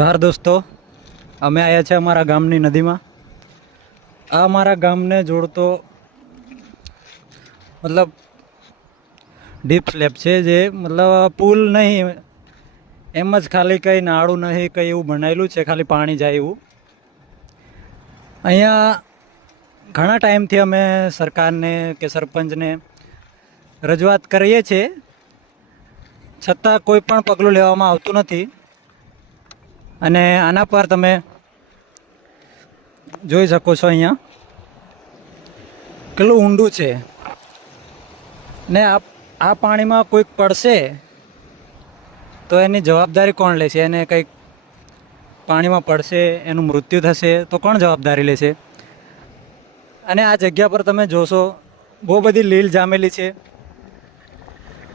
નમસ્કાર દોસ્તો, અમે આવ્યા છે અમારા ગામની નદીમાં. આ અમારા ગામને જોડતો મતલબ ડીપ સ્લેબ છે, જે મતલબ પુલ નહીં, એમ જ ખાલી કંઈ નાળું નહીં, કંઈ એવું બનાવેલું છે, ખાલી પાણી જાય એવું. અહીંયા ઘણા ટાઈમથી અમે સરકારને કે સરપંચને રજૂઆત કરીએ છીએ, છતાં કોઈ પણ પગલું લેવામાં આવતું નથી. અને આના પર તમે જોઈ શકો છો અહીંયા કેટલું ઊંડું છે ને આ પાણીમાં કોઈક પડશે તો એની જવાબદારી કોણ લેશે? એને કંઈક પાણીમાં પડશે, એનું મૃત્યુ થશે તો કોણ જવાબદારી લેશે? અને આ જગ્યા પર તમે જોશો બહુ બધી લીલ જામેલી છે,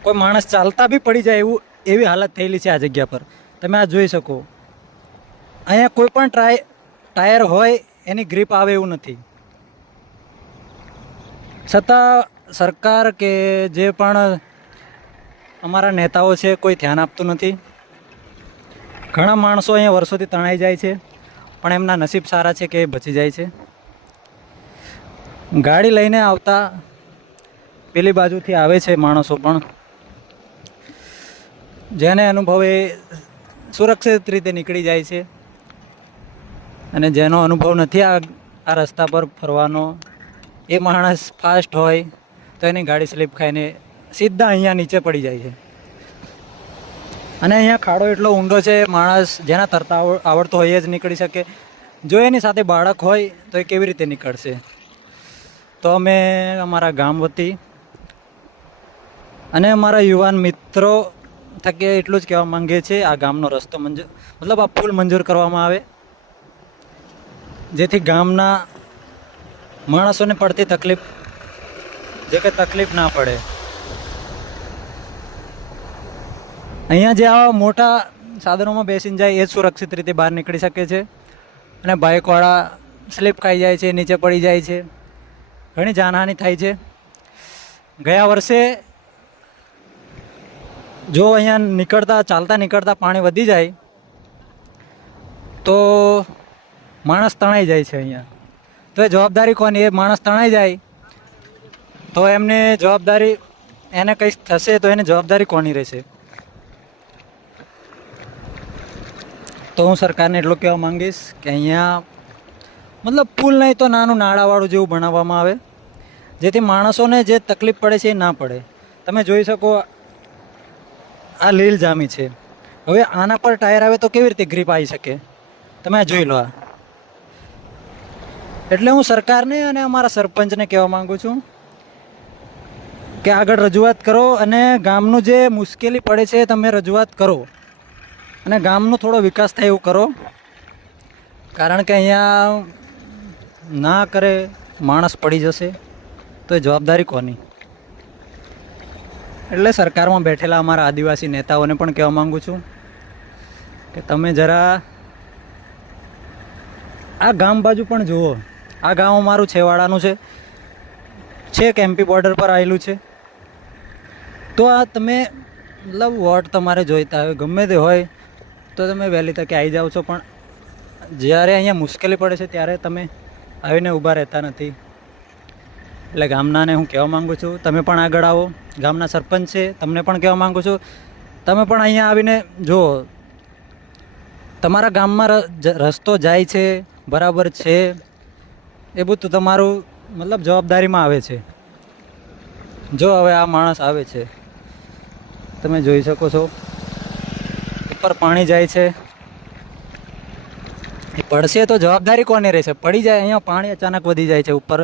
કોઈ માણસ ચાલતા બી પડી જાય એવી હાલત થયેલી છે આ જગ્યા પર. તમે આ જોઈ શકો. અહીંયા કોઈ પણ ટાયર હોય એની ગ્રીપ આવે એવું નથી, છતાં સરકાર કે જે પણ અમારા નેતાઓ છે કોઈ ધ્યાન આપતું નથી. ઘણા માણસો અહીંયા વર્ષોથી તણાઈ જાય છે, પણ એમના નસીબ સારા છે કે એ બચી જાય છે. ગાડી લઈને આવતા પેલી બાજુથી આવે છે માણસો, પણ જેને અનુભવ એ સુરક્ષિત રીતે નીકળી જાય છે, અને જેનો અનુભવ નથી આ રસ્તા પર ફરવાનો, એ માણસ ફાસ્ટ હોય તો એની ગાડી સ્લીપ ખાઈને સીધા અહીંયા નીચે પડી જાય છે. અને અહીંયા ખાડો એટલો ઊંડો છે, માણસ જેના તરતા આવડતો હોય એ જ નીકળી શકે. જો એની સાથે બાળક હોય તો એ કેવી રીતે નીકળશે? તો અમે અમારા ગામ વતી અને અમારા યુવાન મિત્રો થકી એટલું જ કહેવા માંગીએ છીએ, આ ગામનો રસ્તો મતલબ આ પુલ મંજૂર કરવામાં આવે, જેથી ગામના માણસોને પડતી તકલીફ જે કંઈ તકલીફ ના પડે. અહીંયા જે આવા મોટા સાધનોમાં બેસીને જાય એ જ સુરક્ષિત રીતે બહાર નીકળી શકે છે, અને બાઇકવાળા સ્લીપ ખાઈ જાય છે, નીચે પડી જાય છે, ઘણી જાનહાનિ થાય છે. ગયા વર્ષે જો અહીંયા ચાલતા નીકળતા પાણી વધી જાય તો માણસ તણાઈ જાય છે અહીંયા. તો એ જવાબદારી કોની? એ માણસ તણાઈ જાય તો એમને જવાબદારી, એને કંઈ થશે તો એની જવાબદારી કોની રહેશે? તો હું સરકારને એટલું કહેવા માંગીશ કે અહીંયા મતલબ પુલ નહીં તો નાનું નાળાવાળું જેવું બનાવવામાં આવે, જેથી માણસોને જે તકલીફ પડે છે એ ના પડે. તમે જોઈ શકો આ લીલ જામી છે. હવે આના પર ટાયર આવે તો કેવી રીતે ગ્રીપ આવી શકે? તમે આ જોઈ લો. એટલે હું સરકારને અને અમારા સરપંચને કહેવા માગું છું કે આગળ રજૂઆત કરો, અને ગામનું જે મુશ્કેલી પડે છે તમે રજૂઆત કરો, અને ગામનો થોડો વિકાસ થાય એવું કરો. કારણ કે અહીંયા ના કરે માણસ પડી જશે તો એ જવાબદારી કોની? એટલે સરકારમાં બેઠેલા અમારા આદિવાસી નેતાઓને પણ કહેવા માગું છું કે તમે જરા આ ગામ બાજુ પણ જુઓ. આ ગામ અમારું છેવાડાનું છે, છેક એમપી બોર્ડર પર આવેલું છે. તો આ તમે મતલબ વોટ તમારે જોઈતા હોય ગમે તે હોય તો તમે વહેલી તકે આવી જાઓ છો, પણ જ્યારે અહીંયા મુશ્કેલી પડે છે ત્યારે તમે આવીને ઊભા રહેતા નથી. એટલે ગામનાને હું કહેવા માગું છું, તમે પણ આગળ આવો. ગામના સરપંચ છે, તમને પણ કહેવા માગું છું, તમે પણ અહીંયા આવીને જુઓ તમારા ગામમાં રસ્તો જાય છે બરાબર છે, એ બધું તમારું મતલબ જવાબદારીમાં આવે છે. જો હવે આ માણસ આવે છે, તમે જોઈ શકો છો ઉપર પાણી જાય છે, એ પડશે તો જવાબદારી કોની રહેશે? પડી જાય, અહીંયા પાણી અચાનક વધી જાય છે ઉપર,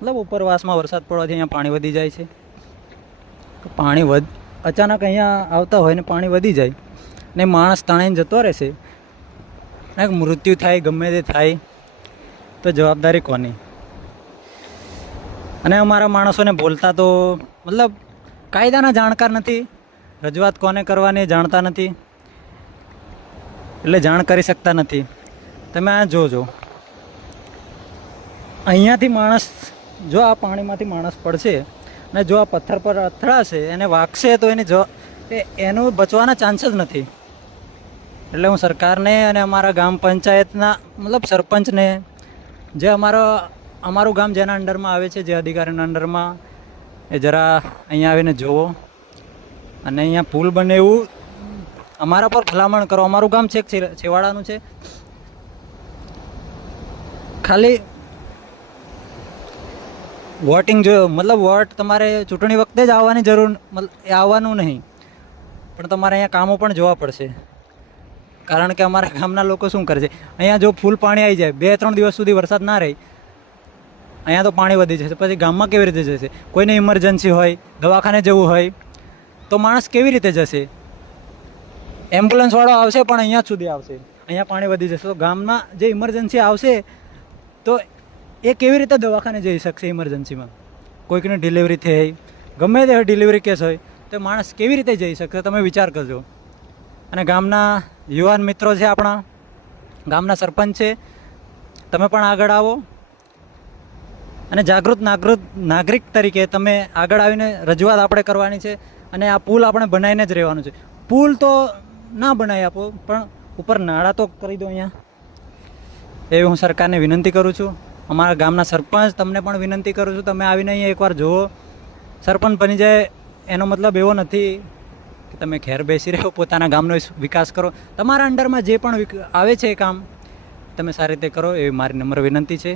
મતલબ ઉપરવાસમાં વરસાદ પડવાથી અહીંયા પાણી વધી જાય છે. અચાનક અહીંયા આવતા હોય ને પાણી વધી જાય ને માણસ તણાઈને જતો રહેશે ને મૃત્યુ થાય, ગમે તે થાય, તો જવાબદારી કોની? અને અમારા માણસોને બોલતા તો મતલબ કાયદાના જાણકાર નથી, રજૂઆત કોને કરવાની જાણતા નથી, એટલે જાણ કરી શકતા નથી. તમે આ જોજો, અહીંયાથી માણસ, જો આ પાણીમાંથી માણસ પડશે ને જો આ પથ્થર પર અથડાશે, એને વાગશે તો એનો બચવાના ચાન્સ જ નથી. એટલે હું સરકારને અને અમારા ગામ પંચાયતના મતલબ સરપંચને, જે અમારું ગામ જેના અંડરમાં આવે છે, જે અધિકારીના અંડરમાં, એ જરા અહીંયા આવીને જુઓ અને અહીંયા પુલ બને એવું અમારા પર ભલામણ કરો. અમારું ગામ છેક છેવાડાનું છે. ખાલી વોટિંગ જો મતલબ વોટ તમારે ચૂંટણી વખતે જ આવવાની જરૂર, આવવાનું નહીં, પણ તમારે અહીંયા કામો પણ જોવા પડશે. કારણ કે અમારા ગામના લોકો શું કરે છે, અહીંયા જો ફૂલ પાણી આવી જાય, 2-3 દિવસ સુધી વરસાદ ના રહે, અહીંયા તો પાણી વધી જશે. પછી ગામમાં કેવી રીતે જશે? કોઈને ઇમરજન્સી હોય, દવાખાને જવું હોય તો માણસ કેવી રીતે જશે? એમ્બ્યુલન્સવાળો આવશે પણ અહીંયા જ સુધી આવશે, અહીંયા પાણી વધી જશે. તો ગામમાં જે ઇમરજન્સી આવશે તો એ કેવી રીતે દવાખાને જઈ શકશે? ઇમરજન્સીમાં કોઈકની ડિલિવરી થઈ, ગમે તે ડિલિવરી કેસ હોય તો માણસ કેવી રીતે જઈ શકશે? તમે વિચાર કરજો. અને ગામના યુવાન મિત્રો છે, આપણા ગામના સરપંચ છે, તમે પણ આગળ આવો અને જાગૃત નાગરિક તરીકે તમે આગળ આવીને રજૂઆત આપણે કરવાની છે. અને આ પુલ આપણે બનાવીને જ રહેવાનું છે. પુલ તો ના બનાવી આપો, પણ ઉપર નાળા તો કરી દો અહીંયા, એવી હું સરકારને વિનંતી કરું છું. અમારા ગામના સરપંચ તમને પણ વિનંતી કરું છું, તમે આવીને અહીંયા એકવાર જુઓ. સરપંચ બની જાય એનો મતલબ એવો નથી કે તમે ઘેર બેસી રહો, પોતાના ગામનો વિકાસ કરો. તમારા અંડરમાં જે પણ આવે છે એ કામ તમે સારી રીતે કરો, એવી મારી નમ્ર વિનંતી છે.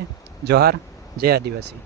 જોહાર, જય આદિવાસી.